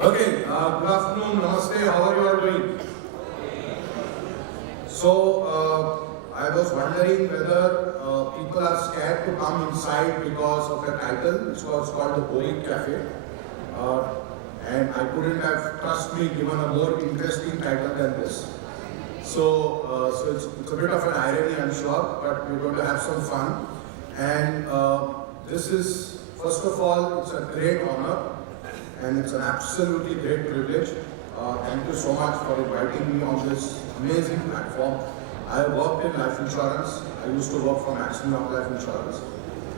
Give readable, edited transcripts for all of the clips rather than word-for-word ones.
Okay, good afternoon, namaste, how are you all doing? So, I was wondering whether people are scared to come inside because of a title, which was called the Boring Cafe. And I couldn't have, trust me, given a more interesting title than this. So it's a bit of an irony, I'm sure, but we're going to have some fun. And this is, first of all, it's a great honor. And it's an absolutely great privilege. Thank you so much for inviting me on this amazing platform. I worked in life insurance. I used to work for Maximum Life Insurance.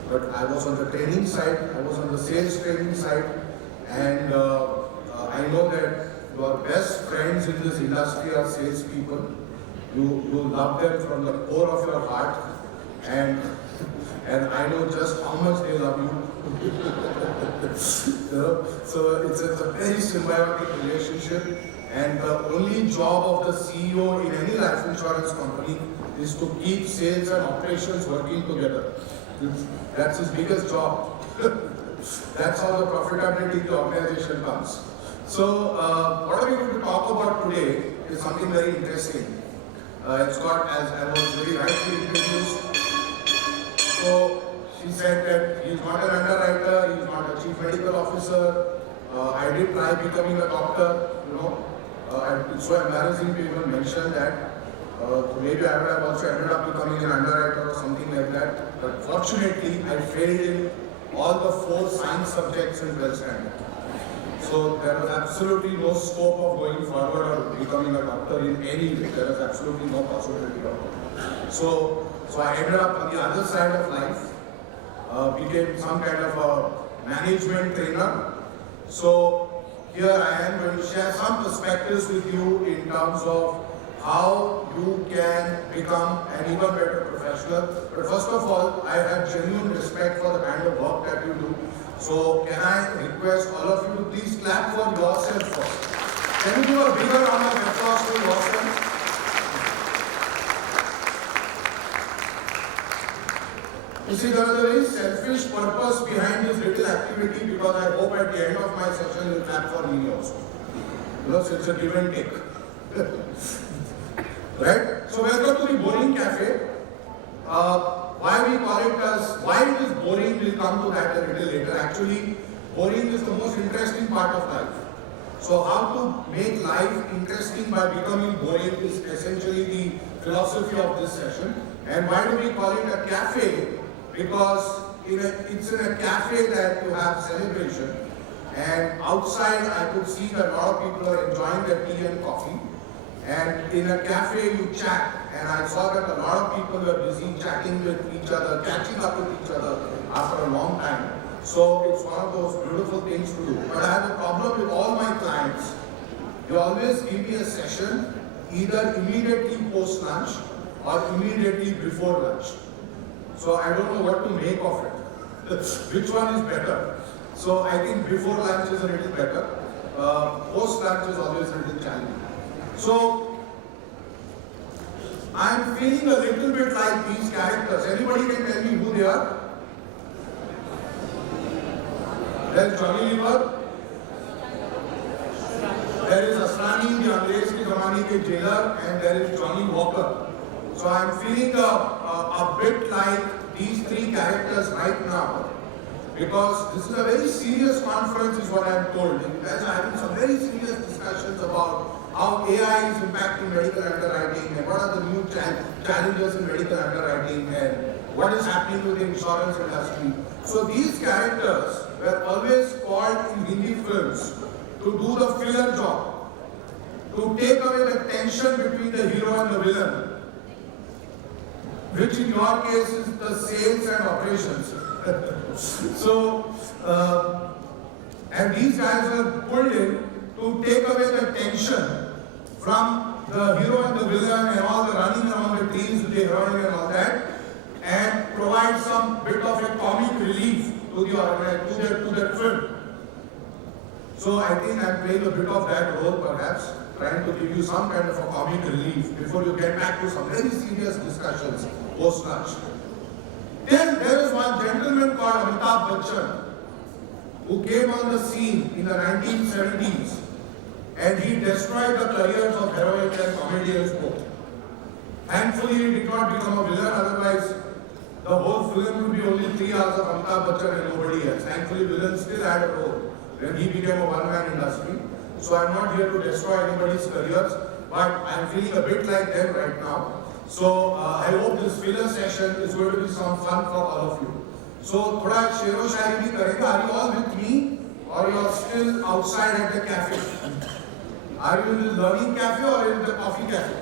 But I was on the training side, I was on the sales training side, and I know that your best friends in this industry are salespeople. You love them from the core of your heart, and I know just how much they love you. So it's a very symbiotic relationship, and the only job of the CEO in any life insurance company is to keep sales and operations working together. That's his biggest job. That's how the profitability of the organization comes. So what are we going to talk about today is something very interesting. It's got, as I was very rightly introduced, so she said that he's not an underwriter, he's not a chief medical officer. I did try becoming a doctor, and it's so embarrassing to even mention that. Maybe I would have also ended up becoming an underwriter or something like that. But fortunately, I failed in all the 4 science subjects in 12th standard. So there was absolutely no scope of going forward or becoming a doctor in any way. There was absolutely no possibility of it. So I ended up on the other side of life. Became some kind of a management trainer. So here I am going to share some perspectives with you in terms of how you can become an even better professional. But first of all, I have genuine respect for the kind of work that you do. So can I request all of you to please clap for yourself first. Can you give a bigger round of applause to yourself? You see, there is a very selfish purpose behind this little activity, because I hope at the end of my session you'll clap for me also. So it's a give and take. Right? So welcome to the Boring Cafe. Why we call it as, why it is boring, we'll come to that a little later. Actually, boring is the most interesting part of life. So how to make life interesting by becoming boring is essentially the philosophy of this session. And why do we call it a cafe? Because it's in a cafe that you have celebration, and outside I could see that a lot of people are enjoying their tea and coffee, and in a cafe you chat, and I saw that a lot of people were busy chatting with each other, catching up with each other after a long time. So it's one of those beautiful things to do. But I have a problem with all my clients. They always give me a session either immediately post lunch or immediately before lunch. So I don't know what to make of it. Which one is better? So I think before lunch is a little better. Post lunch is always a little challenging. So I'm feeling a little bit like these characters. Anybody can tell me who they are? There's Johnny Liver. There is Asrani, the Angrez ki Zamani ke jailer, and there is Johnny Walker. So I'm feeling a bit like these 3 characters right now, because this is a very serious conference is what I'm told. You guys are having some very serious discussions about how AI is impacting medical underwriting, and what are the new challenges in medical underwriting, and what is happening with the insurance industry. So these characters were always called in Hindi films to do the filler job, to take away the tension between the hero and the villain, which in your case is the sales and operations. So, and these guys were pulled in to take away the tension from the hero and the villain and all the running around the trees with the heroine and all that, and provide some bit of a comic relief to the film. So I think I'm playing a bit of that role, perhaps, trying to give you some kind of a comic relief before you get back to some very serious discussions post-lunch. Then there is one gentleman called Amitabh Bachchan. who came on the scene in the 1970s, and he destroyed the careers of heroines and comedians both. Thankfully, he did not become a villain, otherwise the whole film would be only 3 hours of Amitabh Bachchan and nobody else. Thankfully, villain still had a role when he became a one-man industry. So I'm not here to destroy anybody's careers, but I'm feeling a bit like them right now. So I hope this filler session is going to be some fun for all of you. So thoda shero shayari bhi karenge. Are you all with me, or you are still outside at the cafe? Are you in the learning cafe or in the coffee cafe?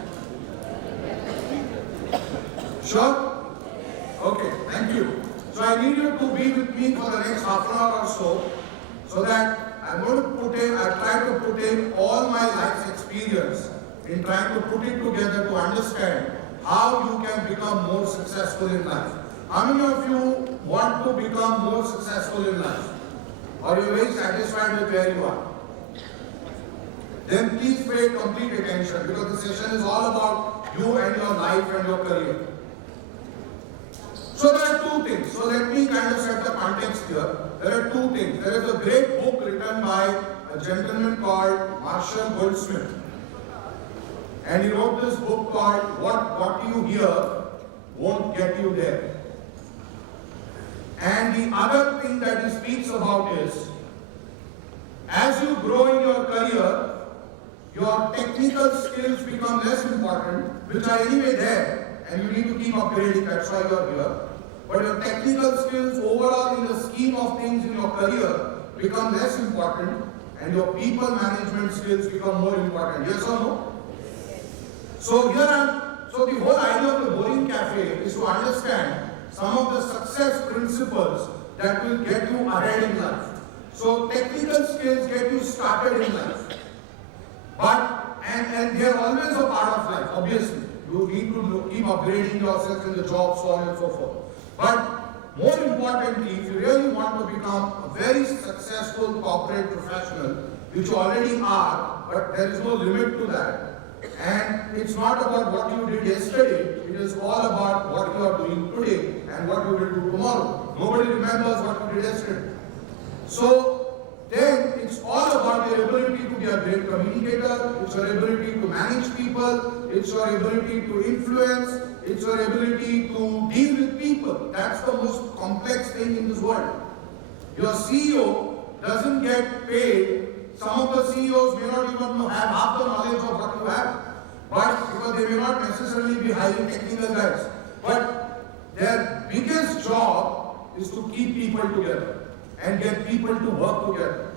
Sure? Okay, thank you. So I need you to be with me for the next half an hour or so that I'm going to try to put in all my life's experience in trying to put it together to understand how you can become more successful in life. How many of you want to become more successful in life? Or you're very satisfied with where you are? Then please pay complete attention, because the session is all about you and your life and your career. So there are two things. So let me kind of set the context here. There are two things. There is a great book written by a gentleman called Marshall Goldsmith. And he wrote this book called What You Hear Won't Get You There. And the other thing that he speaks about is, as you grow in your career, your technical skills become less important, which are anyway there, and you need to keep upgrading, that's why you are here. But your technical skills overall in the scheme of things in your career become less important, and your people management skills become more important. Yes or no? So the whole idea of the boring cafe is to understand some of the success principles that will get you ahead in life. So technical skills get you started in life. But, and they are always a part of life, obviously. You need to keep upgrading yourself in the job, so on and so forth. But more importantly, if you really want to become a very successful corporate professional, which you already are, but there is no limit to that. And it's not about what you did yesterday, it is all about what you are doing today and what you will do tomorrow. Nobody remembers what you did yesterday. So then it's all about your ability to be a great communicator, it's your ability to manage people, it's your ability to influence, it's your ability to deal with people. That's the most complex thing in this world. Your CEO doesn't get paid. Some of the CEOs may not even have half the knowledge of what you have, but because they may not necessarily be highly technical guys. But their biggest job is to keep people together and get people to work together.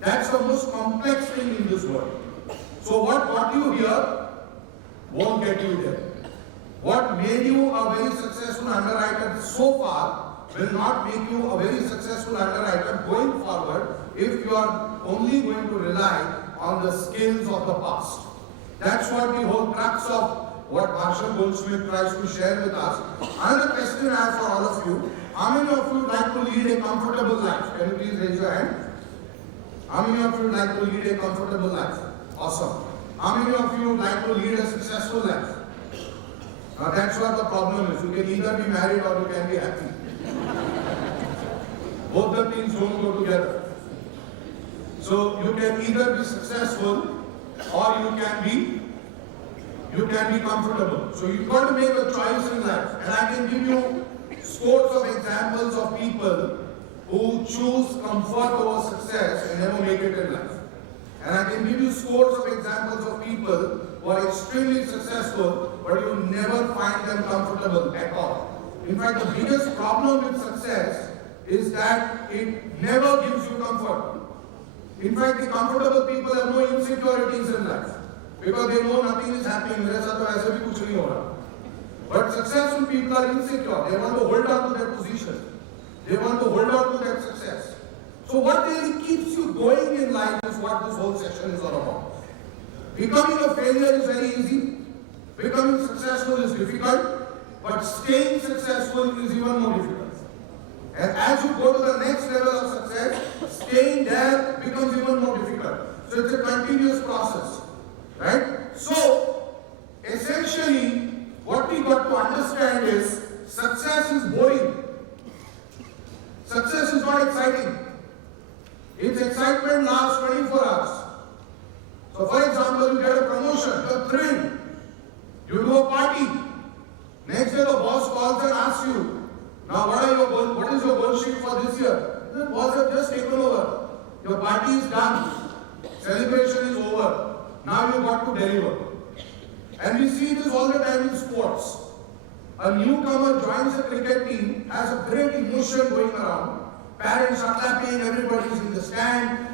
That's the most complex thing in this world. So what you hear won't get you there. What made you a very successful underwriter so far will not make you a very successful underwriter going forward if you are only going to rely on the skills of the past. That's what the whole crux of what Marshall Goldsmith tries to share with us. Another question I have for all of you. How many of you would like to lead a comfortable life? Can you please raise your hand? How many of you would like to lead a comfortable life? Awesome. How many of you would like to lead a successful life? Now that's what the problem is. You can either be married or you can be happy. Both the things don't go together. So you can either be successful or you can be comfortable. So you've got to make a choice in life. And I can give you scores of examples of people who choose comfort over success and never make it in life. And I can give you scores of examples of people who are extremely successful, but you never find them comfortable at all. In fact, the biggest problem with success is that it never gives you comfort. In fact, the comfortable people have no insecurities in life because they know nothing is happening. But successful people are insecure. They want to hold on to their position. They want to hold on to their success. So what really keeps you going in life is what this whole session is all about. Becoming a failure is very easy. Becoming successful is difficult. But staying successful is even more difficult. And as you go to the next level of success, staying there becomes even more difficult. So it's a continuous process. Right? So, essentially, what we got to understand is success is boring. Success is not exciting. excitement lasts 24 hours. So for example, you get a promotion, you're thrilled. You do a party. Next day the boss calls and asks you, now what is your goal sheet for this year? The boss has just taken over. Your party is done. Celebration is over. Now you got to deliver. And we see this all the time in sports. A newcomer joins a cricket team, has a great emotion going around. Parents are clapping, everybody is in the stand.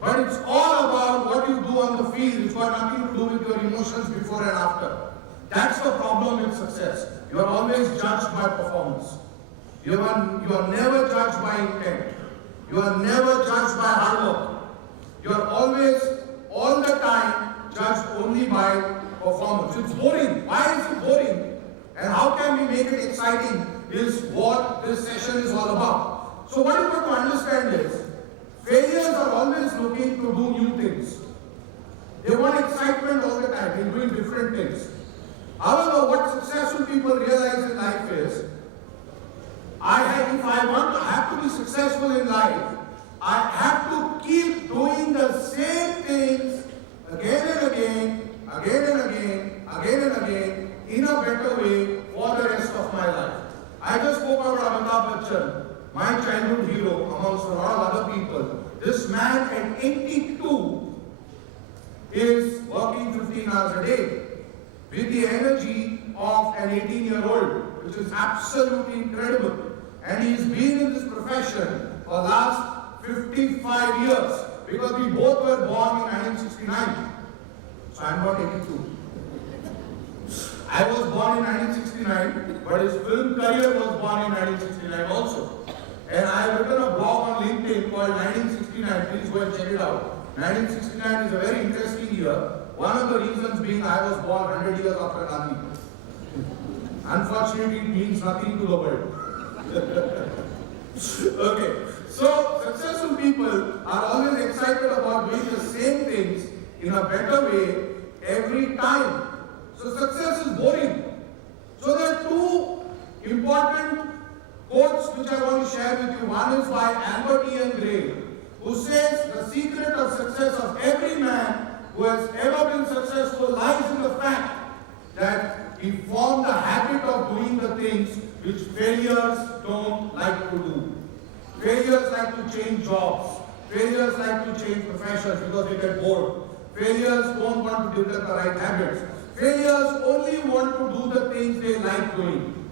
But it's all about what you do on the field. It's got nothing to do with your emotions before and after. That's the problem with success. You are always judged by performance. You are never judged by intent. You are never judged by hard work. You are always, all the time, judged only by performance. It's boring. Why is it boring? And how can we make it exciting is what this session is all about. So what you have to understand is, failures are always looking to do new things. They want excitement all the time in doing different things. However, what successful people realize in life is, if I want to have to be successful in life, I have to keep doing the same things again and again, again and again, again and again, in a better way for the rest of my life. I just spoke about Amitabh Bachchan, my childhood hero amongst a lot of other people. This man at 82 is working 15 hours a day with the energy of an 18-year-old, which is absolutely incredible. And he's been in this profession for the last 55 years because we both were born in 1969. So I'm not 82. I was born in 1969, but his film career was born in 1969 also. And I have written a blog on LinkedIn called 1969. Please go and check it out. 1969 is a very interesting year. One of the reasons being I was born 100 years after Gandhi. Unfortunately, it means nothing to the world. Okay, so successful people are always excited about doing the same things in a better way every time. So success is boring. So there are two important quotes which I want to share with you. One is by Albert Iyer, who says the secret of success of every man who has ever been successful lies in the fact that he formed the habit of doing the things which failures don't like to do. Failures like to change jobs. Failures like to change professions because they get bored. Failures don't want to develop the right habits. Failures only want to do the things they like doing.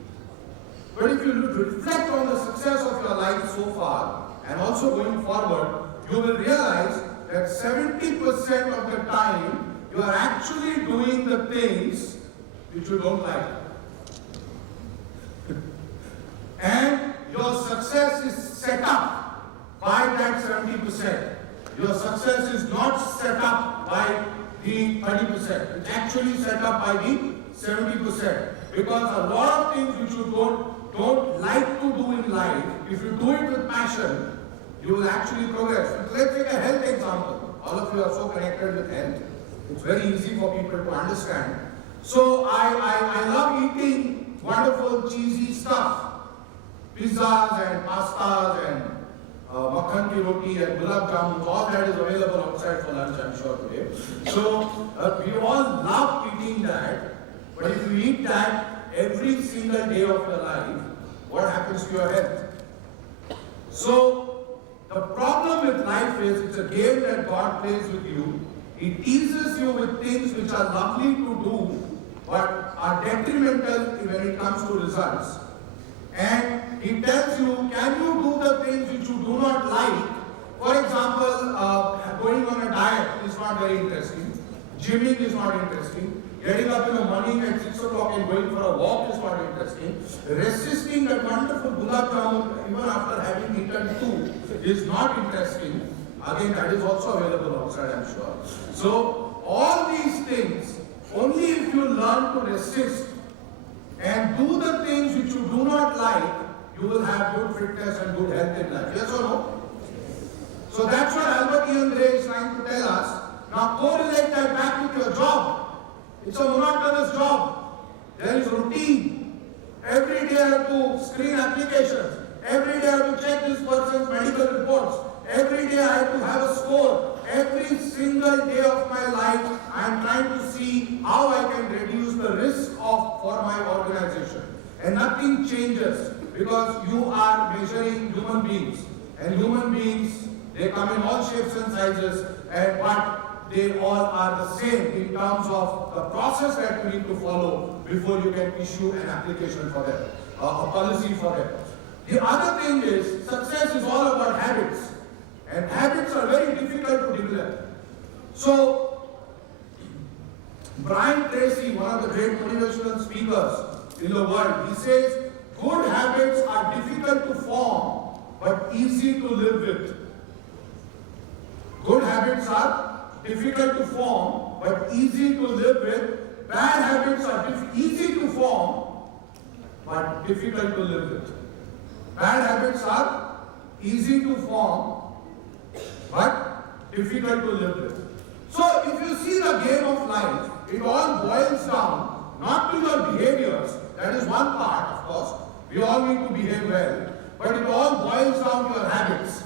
But if you reflect on the success of your life so far and also going forward, you will realize that 70% of the time you are actually doing the things which you don't like. And your success is set up by that 70%. Your success is not set up by the 30%. It's actually set up by the 70%. Because a lot of things which you don't like to do in life, if you do it with passion, you will actually progress. Let's take a health example. All of you are so connected with health. It's very easy for people to understand. So I love eating wonderful cheesy stuff. Pizzas and pastas and makhan ki roti and gulab jamuns, all that is available outside for lunch, I'm sure today. So we all love eating that. But if you eat that every single day of your life, what happens to your health? So the problem with life is it's a game that God plays with you. He teases you with things which are lovely to do, but are detrimental when it comes to results. And he tells you, can you do the things which you do not like? For example, going on a diet is not very interesting. Gymming is not interesting. Getting up in the morning at 6 o'clock and going for a walk is not interesting. Resisting that wonderful gulab jamun even after having eaten two is not interesting. Again, that is also available outside, I'm sure. So, all these things, only if you learn to resist and do the things which you do not like, you will have good fitness and good health in life. Yes or no? So that's what Albert Iyer is trying to tell us. Now correlate that back with your job. It's a monotonous job. There is routine. Every day I have to screen applications. Every day I have to check this person's medical reports. every day I have to have a score. Every single day of my life, I am trying to see how I can reduce the risk for my organization. And nothing changes because you are measuring human beings. And human beings, they come in all shapes and sizes, but they all are the same in terms of the process that you need to follow before you can issue an application for them, a policy for them. The other thing is, success is all about habits. And habits are very difficult to develop. So, Brian Tracy, one of the great motivational speakers in the world, he says, good habits are difficult to form, but easy to live with. Good habits are difficult to form, but easy to live with. Bad habits are easy to form, but difficult to live with. Bad habits are easy to form, but difficult to live with. So if you see the game of life, it all boils down not to your behaviors, that is one part of course, we all need to behave well, but it all boils down to your habits.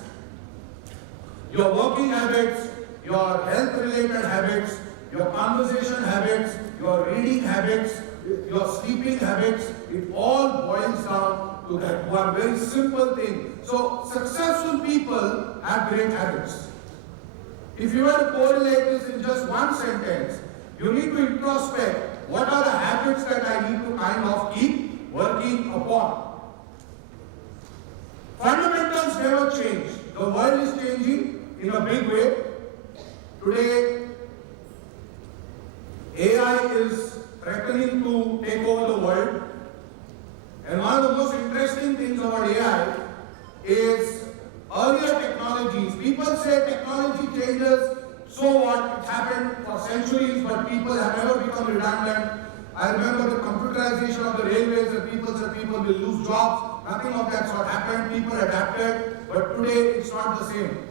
Your working habits, your health related habits, your conversation habits, your reading habits, your sleeping habits, it all boils down to that one very simple thing. So successful people have great habits. If you were to correlate this in just one sentence, you need to introspect what are the habits that I need to kind of keep working upon. Fundamentals never change. The world is changing in a big way. Today, AI is threatening to take over the world. And one of the most interesting things about AI is earlier technologies. People say technology changes, so what? It's happened for centuries, but people have never become redundant. I remember the computerization of the railways, and people said people will lose jobs. Nothing of that sort happened. People adapted, but today it's not the same.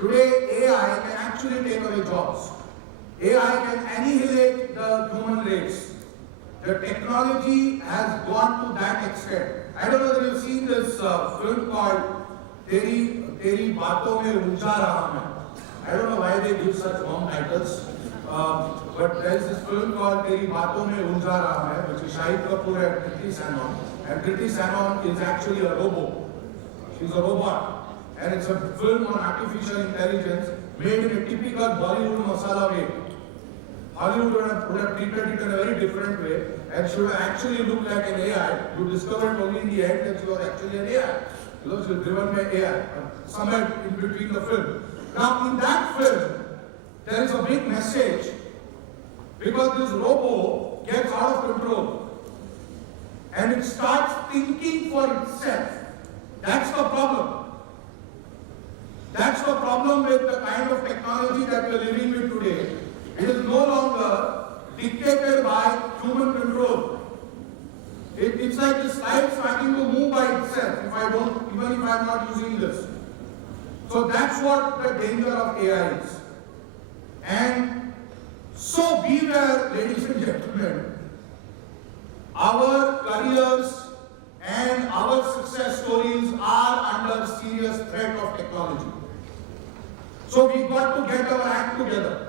Today AI can actually take away jobs. AI can annihilate the human race. The technology has gone to that extent. I don't know whether you've seen this film called Teri Baaton Mein Ulja Raha Main. I don't know why they give such long titles, but there is this film called Teri Baaton Mein Ulja Raha Main, which is Shahid Kapoor and Kriti Sanon. And Kriti Sanon is actually a robot. She's a robot. And it's a film on artificial intelligence made in a typical Bollywood masala way. Hollywood would have treated it in a very different way and should have actually looked like an AI. You discovered only in the end that she was actually an AI. She was driven by AI, somewhere in between the film. Now, in that film, there is a big message because this robot gets out of control and it starts thinking for itself. That's the problem. That's the problem with the kind of technology that we are living with today. It is no longer dictated by human control. It's like the slide starting to move by itself even if I'm not using this. So that's what the danger of AI is. And so beware, ladies and gentlemen, our careers and our success stories are under serious threat of technology. So we've got to get our act together.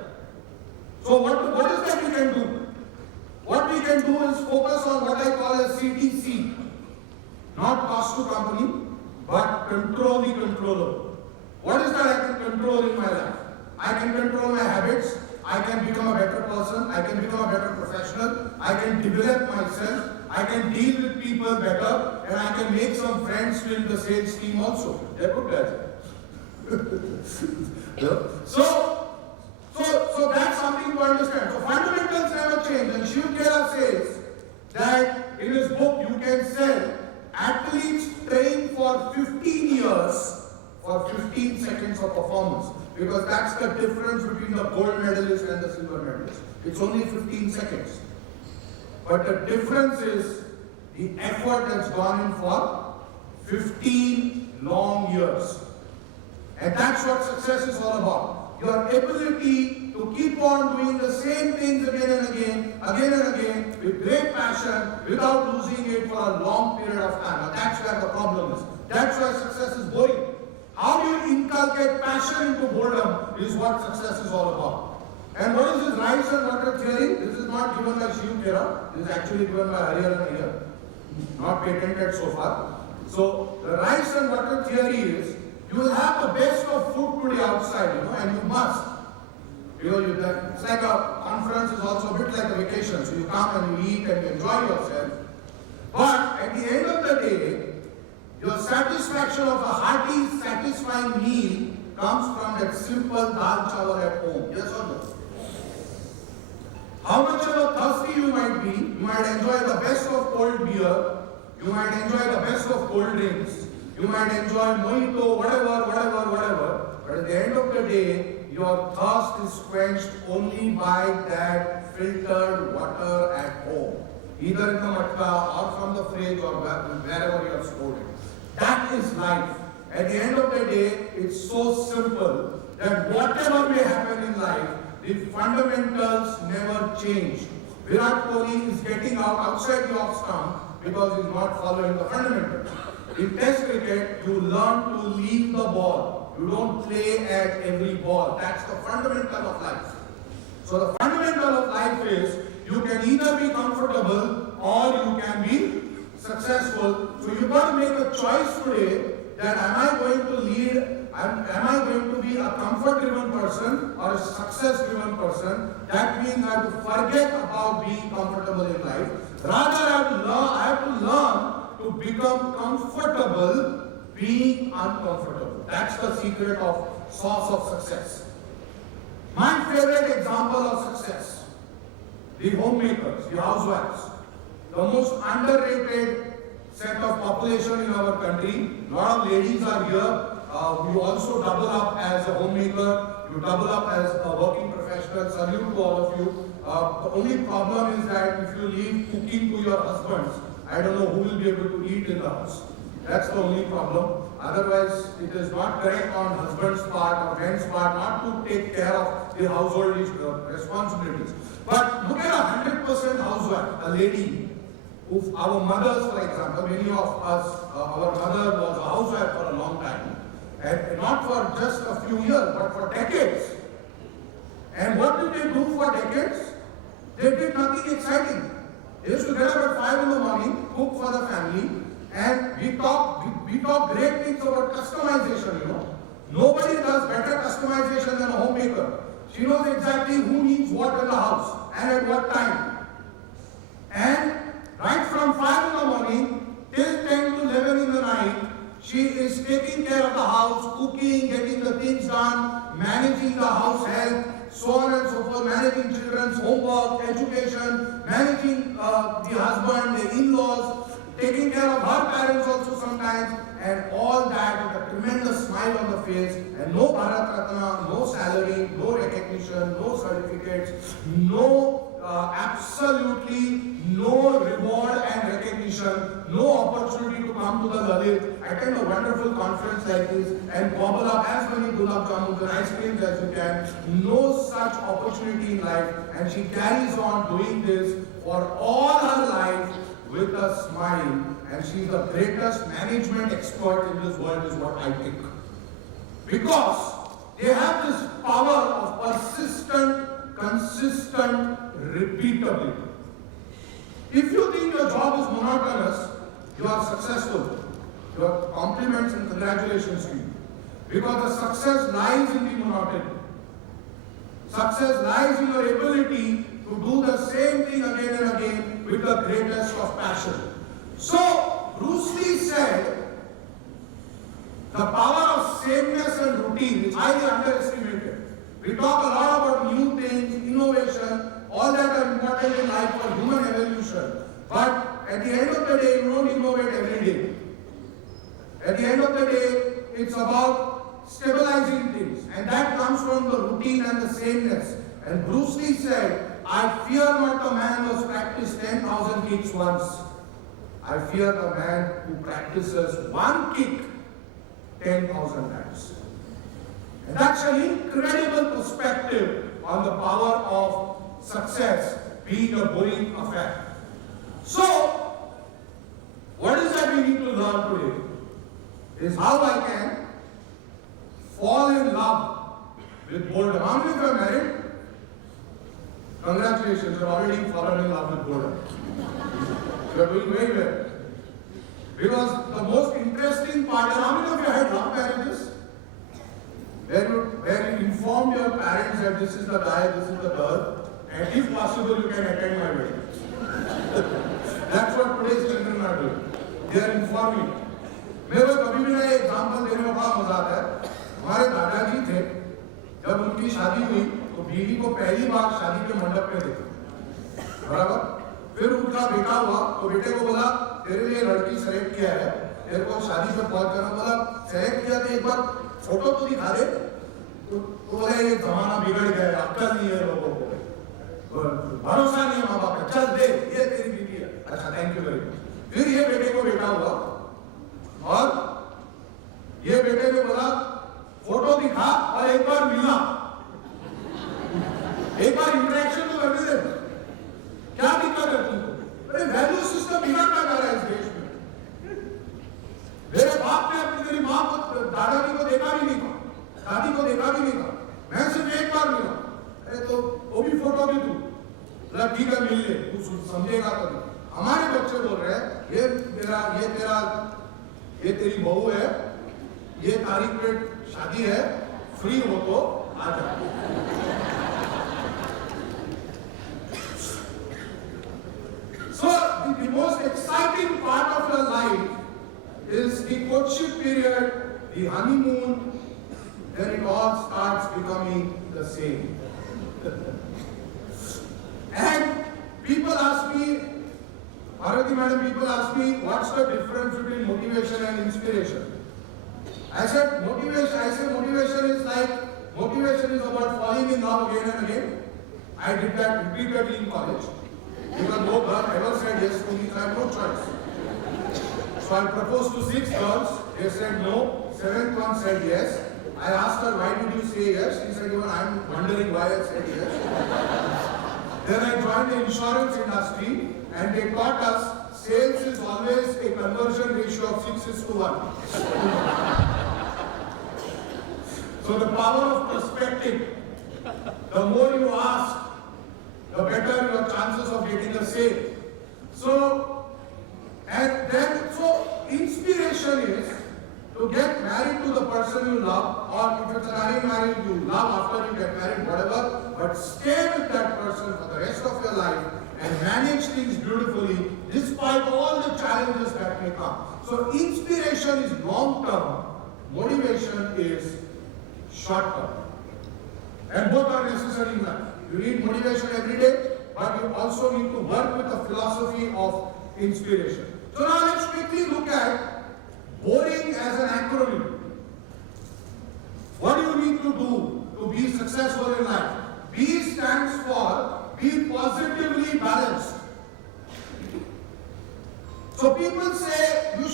So what is that we can do? What we can do is focus on what I call as CTC. Not cost to company, but control the controllable. What is that I can control in my life? I can control my habits. I can become a better person. I can become a better professional. I can develop myself. I can deal with people better. And I can make some friends in the sales team also. They're good guys. So that's something to understand. So fundamentals never change. And Shiv Khera says that in his book you can sell athletes train for 15 years for 15 seconds of performance. Because that's the difference between the gold medalist and the silver medalist. It's only 15 seconds. But the difference is the effort that's gone in for 15 long years. And that's what success is all about. Your ability to keep on doing the same things again and again, with great passion, without losing it for a long period of time. Now that's where the problem is. That's why success is boring. How do you inculcate passion into boredom is what success is all about. And what is this rice and water theory? This is not given by Shiv Khera. This is actually given by Hariharan Iyer. Not patented so far. So the rice and water theory is you will have the best of food today outside, and you must. It's like a conference is also a bit like a vacation. So you come and you eat and you enjoy yourself. But at the end of the day, your satisfaction of a hearty, satisfying meal comes from that simple dal chawal at home. Yes or no? How much ever thirsty you might be, you might enjoy the best of cold beer, you might enjoy the best of cold drinks, you might enjoy mojito, whatever. But at the end of the day, your thirst is quenched only by that filtered water at home. Either in the matka or from the fridge or wherever you have stored it. That is life. At the end of the day, it's so simple that whatever may happen in life, the fundamentals never change. Virat Kohli is getting out outside the off stump because he's not following the fundamentals. In Test cricket, you learn to leave the ball. You don't play at every ball. That's the fundamental of life. So the fundamental of life is you can either be comfortable or you can be successful. So you got to make a choice today that am I going to lead, am I going to be a comfort-driven person or a success-driven person? That means I have to forget about being comfortable in life. Rather, I have to learn to become comfortable being uncomfortable. That's the secret of source of success. My favorite example of success, the homemakers, the housewives, the most underrated set of population in our country. A lot of ladies are here. You also double up as a homemaker. You double up as a working professional. Salute to all of you. The only problem is that if you leave cooking to your husbands, I don't know who will be able to eat in the house. That's the only problem. Otherwise, it is not correct on husband's part or men's part not to take care of the household responsibilities. But look at 100% housewife, a lady. Our mothers, for example, many of us, our mother was a housewife for a long time. And not for just a few years, but for decades. And what did they do for decades? They did nothing exciting. They used to get up at 5 in the morning, cook for the family, and we talk great things about customization, Nobody does better customization than a homemaker. She knows exactly who needs what in the house and at what time. And right from 5 in the morning till 10 to 11 in the night, she is taking care of the house, cooking, getting the things done, managing the house health, so on and so forth, managing children's homework, education, managing the husband, the in-laws, taking care of her parents also sometimes, and all that with a tremendous smile on the face, and no Bharat Ratna, no salary, no recognition, no certificates, absolutely no reward and recognition, no opportunity to come to the Lalit, attend a wonderful conference like this, and gobble up as many gulab jamuns and ice creams as you can. No such opportunity in life, and she carries on doing this for all her life with a smile, and she's the greatest management expert in this world is what I think. Because they have this power of persistent, consistent repeatability. If you think your job is monotonous, you are successful. Your compliments and congratulations to you. Because the success lies in the monotony. Success lies in your ability to do the same thing again and again with the greatest of passion. So, Bruce Lee said, the power of sameness and routine is highly underestimated. We talk a lot about new things, innovation, all that are important in life for human evolution. But at the end of the day, you don't innovate every day. At the end of the day, it's about stabilizing things. And that comes from the routine and the sameness. And Bruce Lee said, I fear not the man who has practiced 10,000 kicks once. I fear the man who practices one kick 10,000 times. And that's an incredible perspective on the power of success being a boring affair. So, what is that we need to learn today? Is how I can fall in love with boredom. How many of you are married? Congratulations, you've already fallen in love with boredom. You are doing very well. Because the most interesting part, and how many of you had love marriages? Where you informed your parents that this is the guy, this is the girl, and if possible you can attend my wedding. That's what today's children are doing. They are informing. मेरे को कभी भी ना example देने में बड़ा मजा आता है. हमारे दादाजी थे, जब उनकी शादी हुई तो बीवी को पहली बार शादी के मंडप में देखा, बराबर. फिर उनका बेटा हुआ तो बेटे को बोला तेरे लिए लड़की सेलेक्ट किया है, तेरे को शादी पे पहुंच जाना. बोला सेलेक्ट किया तो एक बार फोटो तो दिखा दे. तो बोले ये जमाना बिगड़ गया, अक्ल नहीं है लोगों को, भरोसा नहीं है माँ बाप का, चल दे ये तेरी बीवी है. अच्छा थैंक यू वेरी मच. फिर ये बेटे को बेटा हुआ और ये बेटे ने बोला फोटो दिखा और एक बार मिला, एक बार इंटरेक्शन तो करने दे. क्या दिक्कत है तुमको? अरे वैल्यू सिस्टम बिगड़ता जा रहा है इस देश में. मेरे बाप ने अपनी तेरी माँ को, दादाजी को देखा भी नहीं था, दादी को देखा भी नहीं था, मैं सिर्फ एक बार मिला. अरे तो वो भी फोटो भी तू ठीक है मिल ले, तू समझेगा तो. हमारे बच्चे बोल रहे हैं ये तेरी बहू है, ये तारीख पे शादी है, फ्री हो तो आ जा. So the most exciting part of your life is the courtship period, the honeymoon, then it all starts becoming the same. And people ask me, Bharati madam, people ask me, what's the difference between motivation and inspiration? I said motivation is about falling in love again and again. I did that repeatedly in college. Because no girl ever said yes to me, so I had no choice. So I proposed to 6 girls, they said no, 7th one said yes. I asked her, why did you say yes? She said, even I'm wondering why I said yes. Then I joined the insurance industry and they taught us sales is always a conversion ratio of 6:1. So the power of perspective, the more you ask, the better your chances of getting a sale. So inspiration is to get married to the person you love, or if it's an arranged marriage, you love after you get married, whatever, but stay with that person for the rest of your life and manage things beautifully despite all the challenges that may come. So inspiration is long term, motivation is short term. And both are necessary in life. You need motivation every day, but you also need to work with the philosophy of inspiration. So now let's quickly look at boring as an acronym. What do you need to do to be successful in life? B stands for be positively balanced. So people say you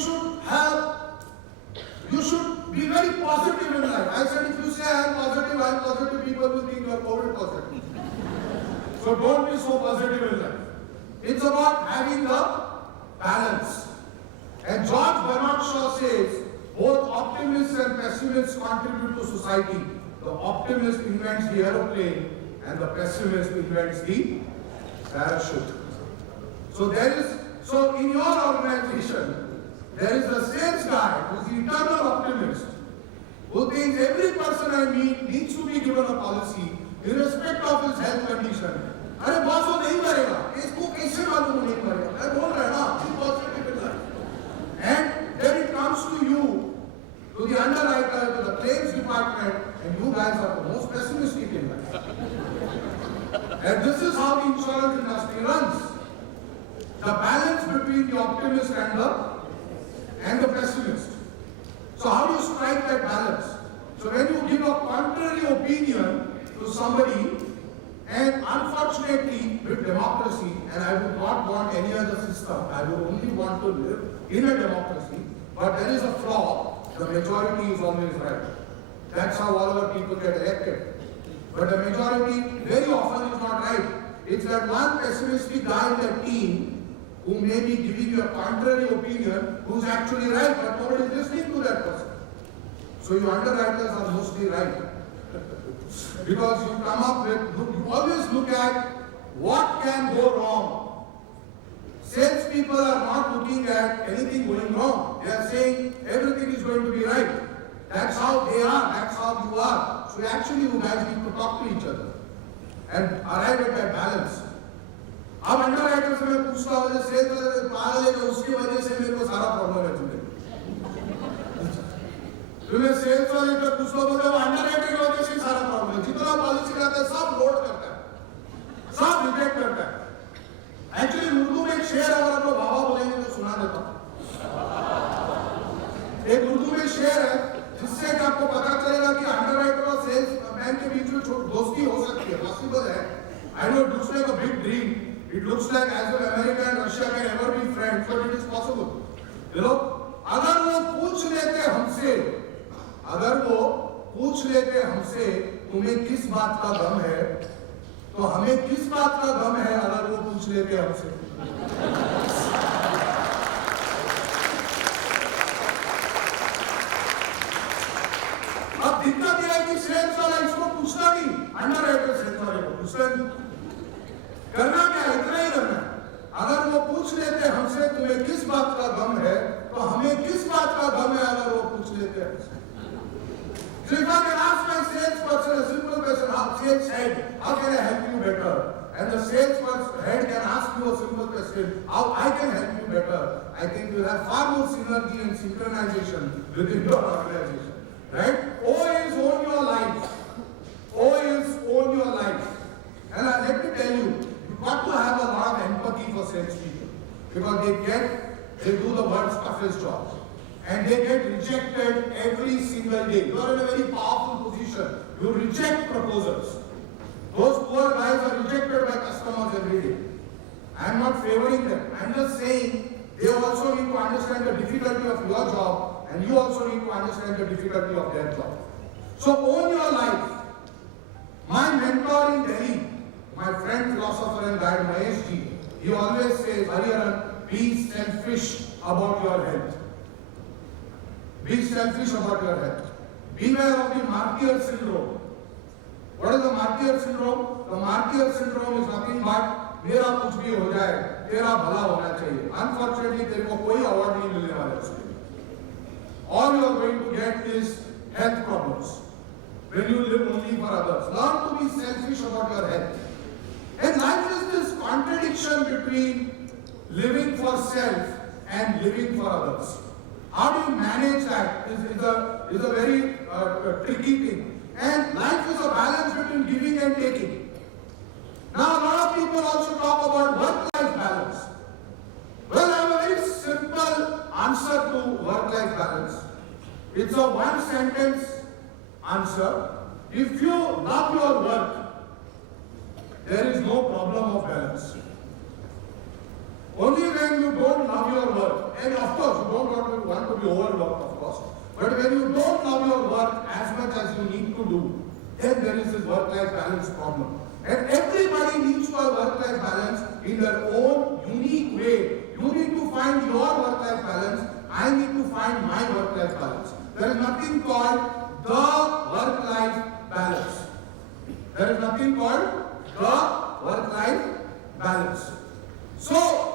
should be very positive in life. I said if you say I am positive, people will think you are COVID positive. So don't be so positive in life. It's about having a balance. And George Bernard Shaw says, both optimists and pessimists contribute to society. The optimist invents the aeroplane and the pessimist invents the parachute. So in your organization, there is a sales guy who is the eternal optimist, who thinks every person I meet needs to be given a policy irrespective of his health condition. अरे boss वो नहीं करेगा, इसको कैसे मालूम नहीं करेगा? मैं बोल रहा है ना, be positive in life. And then it comes to you, to the underwriter, to the claims department, and you guys are the most pessimistic in life. And this is how the insurance industry runs. The balance between the optimist and the pessimist. So how do you strike that balance? So when you give a contrary opinion to somebody, and unfortunately with democracy, and I would not want any other system, I would only want to live in a democracy, but there is a flaw, the majority is always right. That's how all our people get elected. But the majority very often is not right. It's that one pessimistic guy in the team who may be giving you a contrary opinion, who's actually right, but nobody is listening to that person. So you underwriters are mostly right. Because you come up with, you always look at what can go wrong. Salespeople are not looking at anything going wrong. They are saying everything is going to be right. That's how they are, that's how you are. So actually you guys need to talk to each other and arrive at that balance. अब underwriter से मैं पूछता हूँ sales वाले पागल है उसकी वजह से मेरे को सारा प्रॉब्लम है जिंदगी तुम्हें सेल्स वाले का पूछता हूँ वो अंडरराइटर की वजह से सारा प्रॉब्लम है जितना पॉलिसी लाता है सब लोड करता है सब रिजेक्ट करता है एक्चुअली उर्दू में एक शेर अगर आप लोग बाबा बोलेंगे तो सुना देता हूँ एक उर्दू में शेर है जिससे कि आपको पता चलेगा कि अंडरराइटर और सेल्स मैन के बीच में दोस्ती हो सकती है पॉसिबल है I know it looks like a big dream. It looks like as if America and Russia can ever be friends, but it is possible. You know, अगर वो पूछ लेते हमसे तुम्हें किस बात का गम है, तो हमें किस बात का गम है अगर वो पूछ लेते हमसे. अब दिक्कत यह है कि सेल्स वाला इसको पूछता नहीं, अंडरराइटर सेल्स वाले को पूछता नहीं. करना क्या है इतना ही करना है. अगर वो पूछ लेते हमसे तुम्हें किस बात का गम है तो हमें किस बात का गम है अगर वो पूछ लेते हमसे. So if I can ask my salesperson a simple question, sales head, how can I help you better? And the salesperson head can ask you a simple question, how I can help you better? I think you'll have far more synergy and synchronization within your organization. Right? O is own your life. O is own your life. And let me tell you, you've got to have a lot of empathy for salespeople because they do the world's toughest jobs and they get rejected every single day. You are in a very powerful position. You reject proposals. Those poor guys are rejected by customers every day. I am not favoring them. I am just saying they also need to understand the difficulty of your job and you also need to understand the difficulty of their job. So own your life. My mentor in Delhi, my friend, philosopher and guide Mahesh ji, he always says, Hariharan, be selfish about your health. Be selfish about your health. Beware of the martyr syndrome. What is the martyr syndrome? The martyr syndrome is nothing but मेरा कुछ भी हो जाए, तेरा भला होना चाहिए. Unfortunately, तेरे को कोई award नहीं मिलने वाला है. All you are going to get is health problems when you live only for others. Learn to be selfish about your health. And life is this contradiction between living for self and living for others. How do you manage that is a very tricky thing. And life is a balance between giving and taking. Now a lot of people also talk about work-life balance. Well, I have a very simple answer to work-life balance. It's a one-sentence answer. If you love your work, there is no problem of balance. Only when you don't love your work, and of course you don't want to be overworked, of course, but when you don't love your work as much as you need to do, then there is this work-life balance problem. And everybody needs to have work-life balance in their own unique way. You need to find your work-life balance. I need to find my work-life balance. There is nothing called the work-life balance. There is nothing called the work-life balance. So,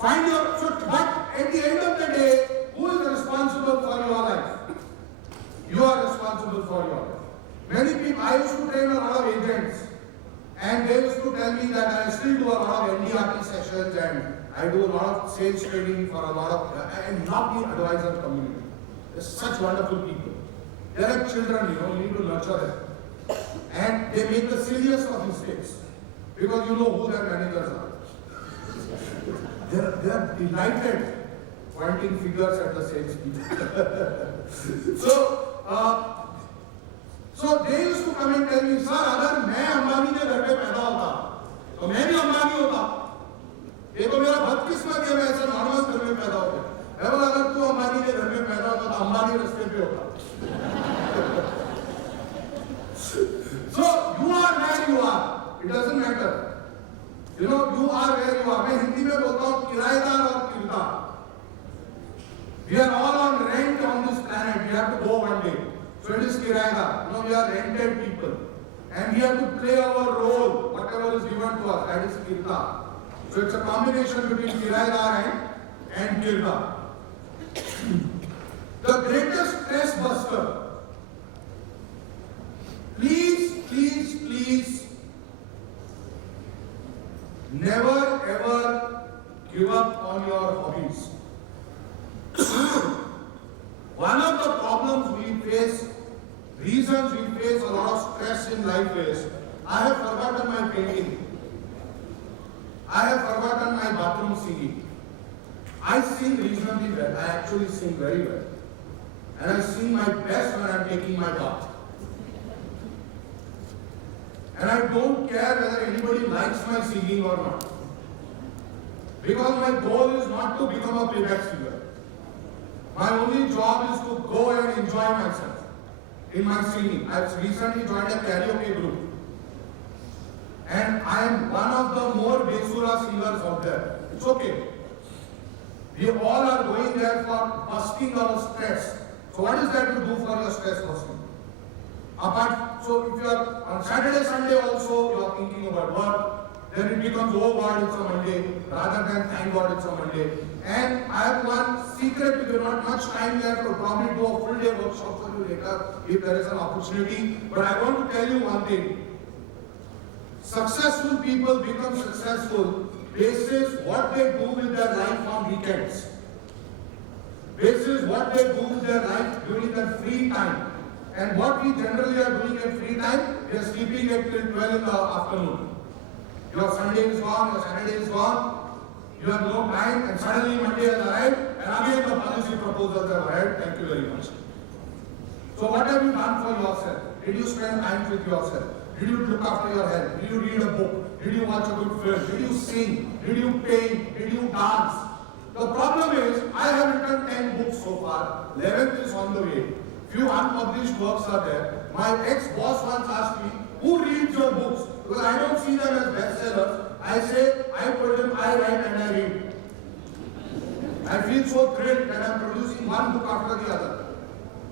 but at the end of the day, who is responsible for your life? You are responsible for your life. Many people, I used to train a lot of agents and they used to tell me that I still do a lot of NDRT sessions and I do a lot of sales training for a lot of, and not the advisor community. They're such wonderful people. They're like children, you need to nurture them. And they make the silliest of mistakes because you know who their managers are. They're delighted pointing figures at the sales people. So they used to come and tell me, sir, अगर मैं अंबानी के घर पे पैदा होता, तो मैं भी अंबानी होता. ये तो मेरा बदकिस्मत है, मैं ऐसे नॉर्मल घर में पैदा होता. मैं बोला अगर तू अंबानी के घर में पैदा होता, तो अंबानी रास्ते पे होता. So you are where you are. It doesn't matter. You are where you are. मैं हिंदी में बोलता हूँ किराएदार और किरदार. So it is kirayadar. We are rented people. And we have to play our role, whatever is given to us. That is kirta. So it's a combination between kirayadar and kirta. The greatest stress buster. Please, never ever give up on your hobbies. One of the problems we face, reasons we face a lot of stress in life is, I have forgotten my painting. I have forgotten my bathroom singing. I sing reasonably well. I actually sing very well. And I sing my best when I am taking my bath. And I don't care whether anybody likes my singing or not. Because my goal is not to become a playback singer. My only job is to go and enjoy myself in my singing. I have recently joined a karaoke group. And I am one of the more Besura singers out there. It's okay. We all are going there for busting our stress. So what is that to do for your stress busting? So if you are on Saturday, Sunday also, you are thinking about work, then it becomes, oh God, it's a Monday, rather than thank God it's a Monday. And I have one secret, because not much time left, to probably do a full day workshop for you later, if there is an opportunity. But I want to tell you one thing. Successful people become successful basis what they do with their life on weekends. Basis what they do with their life during their free time. And what we generally are doing in free time, we are sleeping at till 12 in the afternoon. Your Sunday is gone, your Saturday is gone, you have no time, and suddenly Monday has arrived, and again the policy proposals have arrived. Thank you very much. So what have you done for yourself? Did you spend time with yourself? Did you look after your health? Did you read a book? Did you watch a good film? Did you sing? Did you paint? Did you dance? The problem is, I have written 10 books so far, 11th is on the way. Few unpublished works are there. My ex-boss once asked me, who reads your books? Because I don't see them as bestsellers. I say, I told him, I write and I read. I feel so thrilled that I am producing one book after the other.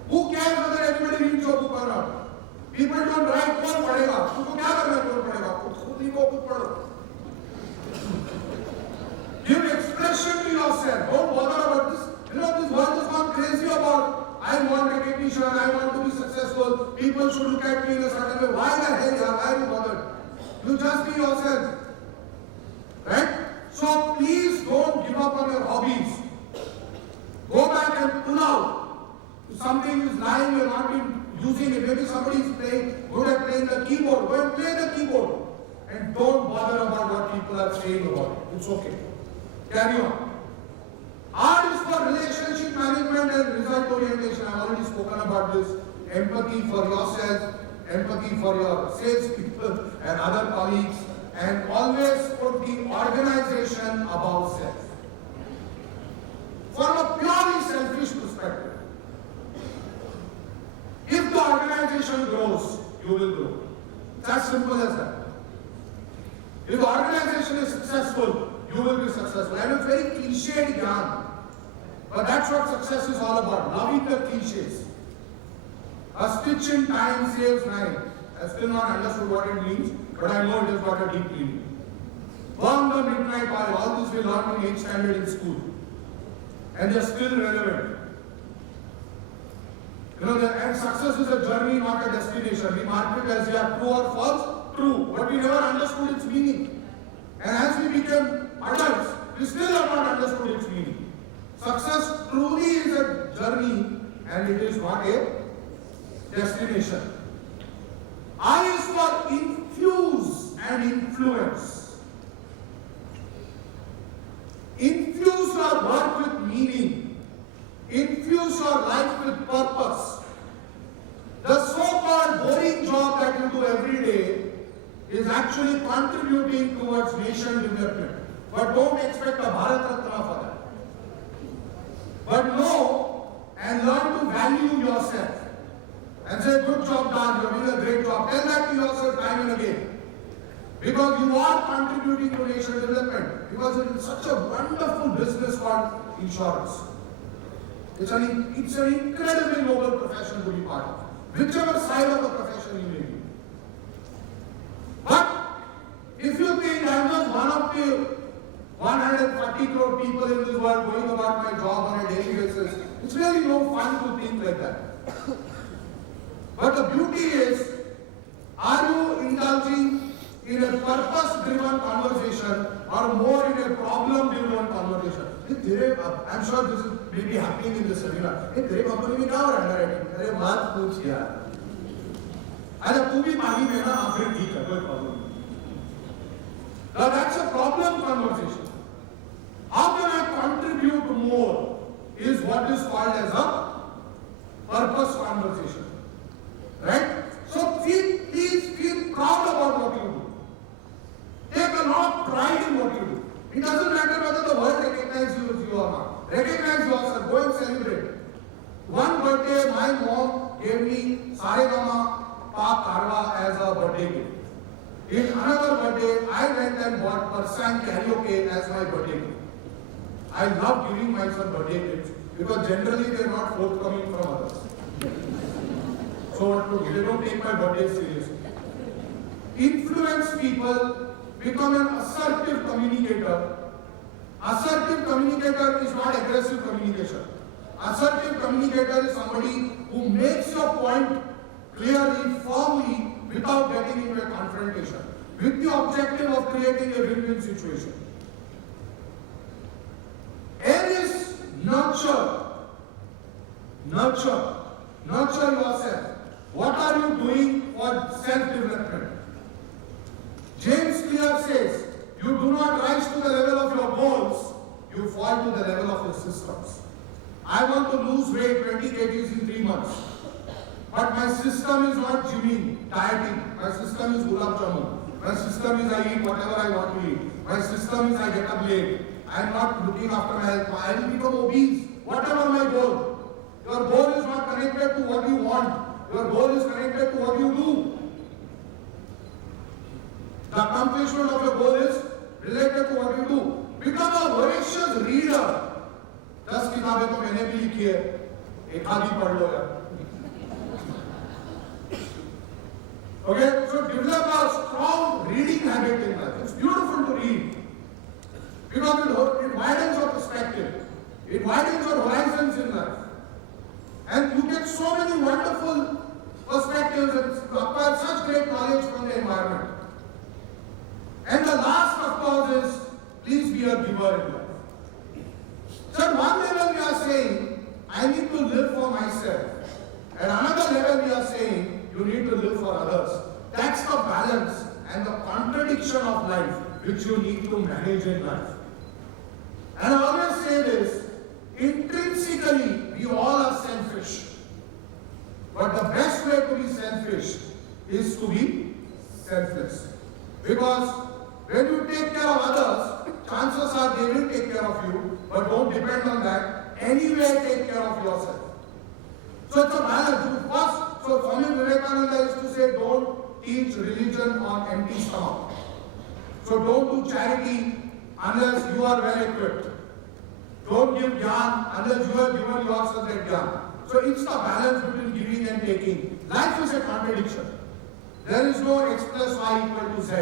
Who cares whether anybody reads your book or not? People don't write, कौन पढ़ेगा? तुमको क्या करना है? कौन पढ़ेगा? खुद ही को खुद पढ़ो. Give expression to yourself. Don't bother about this. This world has gone crazy about, I want recognition, I want to be successful, people should look at me in a certain way. Why the hell? Why are you bothered? You just be yourself. Right? So please don't give up on your hobbies. Go back and pull out. If something is lying, you're not been using it. Maybe somebody is good at playing the keyboard. Go and play the keyboard. And don't bother about what people are saying about it. It's okay. Carry on. Art is for relationship management and result orientation. I've already spoken about this. Empathy for yourself, empathy for your salespeople and other colleagues, and always put the organization above self. From a purely selfish perspective, if the organization grows, you will grow. It's as simple as that. If the organization is successful, you will be successful. And it's very cliched yarn. But that's what success is all about, loving the cliches. A stitch in time saves 9. I've still not understood what it means, but I know it has got a deep meaning. Burn the midnight oil, all this we learned in 8th standard in school. And they're still relevant. And success is a journey, not a destination. We mark it as true or false, true. But we never understood its meaning. And as we became adults, we still have not understood its meaning. Success truly is a journey and it is not a destination. I is for infuse and influence. Infuse your work with meaning. Infuse your life with purpose. The so-called boring job that you do every day is actually contributing towards nation development. But don't expect a Bharat Ratna for that. But know and learn to value yourself. And say, good job done, you're doing a great job. Tell that to yourself time and again. Because you are contributing to nation development. Because it is such a wonderful business called insurance. It's an incredibly noble profession to be part of. whichever side of the profession you may be. But if you think I'm just one of the 140 crore people in this world going about my job on a daily basis, it's really no fun to think like that. But the beauty is, are you indulging in a purpose-driven conversation or more in a problem-driven conversation? I'm sure this is maybe happening in this seminar. Hey, तेरे company में क्या हो रहा है underwriting? अरे मत पूछ यार. अच्छा तू भी पानी में ना फिर ठीक है कोई problem नहीं. Now that's a problem conversation. How can I contribute more is what is called as a purpose conversation. Right? So please feel proud about what you do. Take a lot of pride in what you do. It doesn't matter whether the world recognizes you or not. Recognize yourself. Go and celebrate. One birthday, my mom gave me Saregama Pa Karwa as a birthday gift. In another birthday, I went and bought Persan karaoke as my birthday gift. I love giving myself birthday gifts because generally they are not forthcoming from others. So they don't take my birthday seriously. Influence people, become an assertive communicator. Assertive communicator is not aggressive communication. Assertive communicator is somebody who makes your point clearly, firmly, without getting into a confrontation, with the objective of creating a win-win situation. Aries, nurture. Nurture. Nurture yourself. What are you doing for self-development? James Clear says, you do not rise to the level of your goals, you fall to the level of your systems. I want to lose weight 20 kgs in 3 months. But my system is not gymming, dieting. My system is gulab jamun. My system is I eat whatever I want to eat. My system is I get up late. I am not looking after my health. I will become obese. Whatever my goal. Your goal is not connected to what you want. Your goal is connected to what you do. The accomplishment of your goal is related to what you do. Become a voracious reader. 10 किताबें तो मैंने भी लिखी है. एक आधी पढ़ लो यार. Okay, so develop a strong reading habit in life. It's beautiful to read because it widens your perspective. It widens your horizons in life. And you get so many wonderful perspectives and acquire such great knowledge from the environment. And the last, of course, is please be a giver in life. So at one level we are saying, I need to live for myself. At another level we are saying, you need to live for others. That's the balance and the contradiction of life which you need to manage in life. And I always say this, intrinsically we all are selfish. But the best way to be selfish is to be selfless. Because when you take care of others, chances are they will take care of you, but don't depend on that. Anyway, take care of yourself. So it's a balance. First, so Swami Vivekananda used to say, don't teach religion on empty stomach. So don't do charity unless you are well equipped. Don't give jnana unless you have given yourself that jnana. So it's the balance between giving and taking. Life is a contradiction. There is no x plus y equal to z.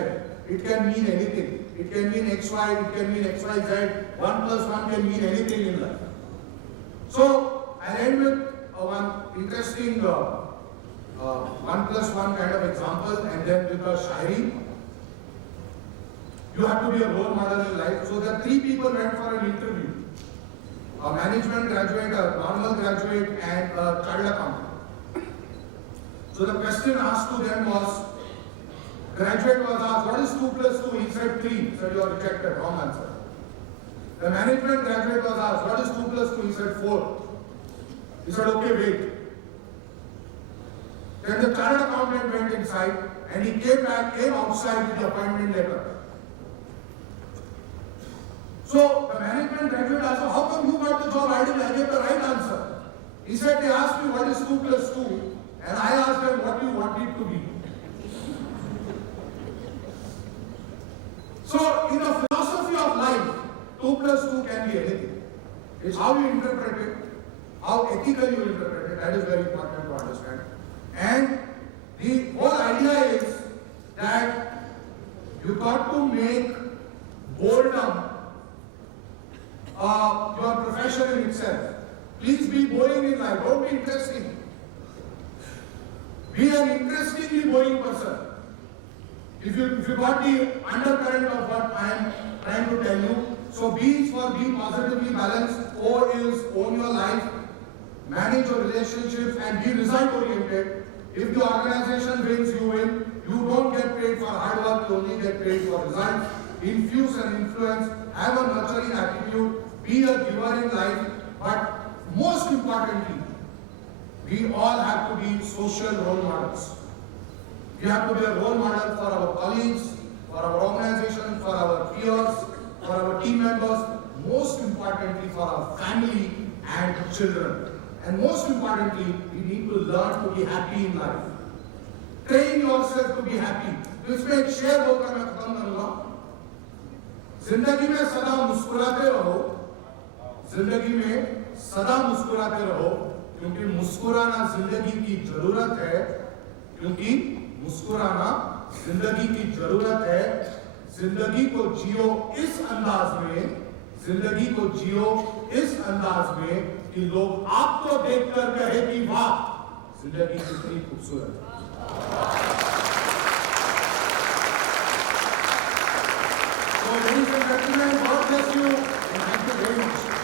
It can mean anything. It can mean xy, it can mean xyz. 1 plus 1 can mean anything in life. So I'll end with one interesting 1 plus 1 kind of example, and then with a shairi. You have to be a role model in life. So there 3 people went for an interview. A management graduate, a normal graduate, and a child accountant. So the question asked to them was, graduate was asked, what is 2 plus 2? He said 3. He said, you are rejected, wrong answer. The management graduate was asked, what is 2 plus 2? He said 4. He said, okay, wait. Then the child accountant went inside and he came outside with the appointment letter. So the management graduate asked, how come you got the job? I gave the right answer. He said, they asked me what is 2 plus 2 and I asked them what do you want it to be. So in the philosophy of life, 2 plus 2 can be anything. It's how you interpret it, how ethically you interpret it. That is very important to understand. And the whole idea is that you got to make boredom your profession in itself. Please be boring in life, don't be interesting. Be an interestingly boring person. If you got the undercurrent of what I am trying to tell you, so B is for be positively balanced, O is own your life, manage your relationships and be result oriented. If the organization wins, you win. You don't get paid for hard work, you only get paid for results. Infuse and influence, have a nurturing attitude, be a giver in life, but most importantly, we all have to be social role models. We have to be a role model for our colleagues, for our organization, for our peers, for our team members, most importantly for our family and children. And most importantly, we need to learn to be happy in life. Train yourself to be happy. तो इसमें एक शेर बोलकर मैं खत्म करूंगा. जिंदगी में सदा मुस्कुराते रहो. जिंदगी में सदा मुस्कुराते रहो, क्योंकि मुस्कुराना जिंदगी की जरूरत है. क्योंकि मुस्कुराना जिंदगी की जरूरत है. जिंदगी को जियो इस अंदाज में, जिंदगी को जियो इस अंदाज में कि लोग आपको देखकर कहे कि वाह, जिंदगी कितनी खूबसूरत है. So ladies and gentlemen, God bless you and thank you very much.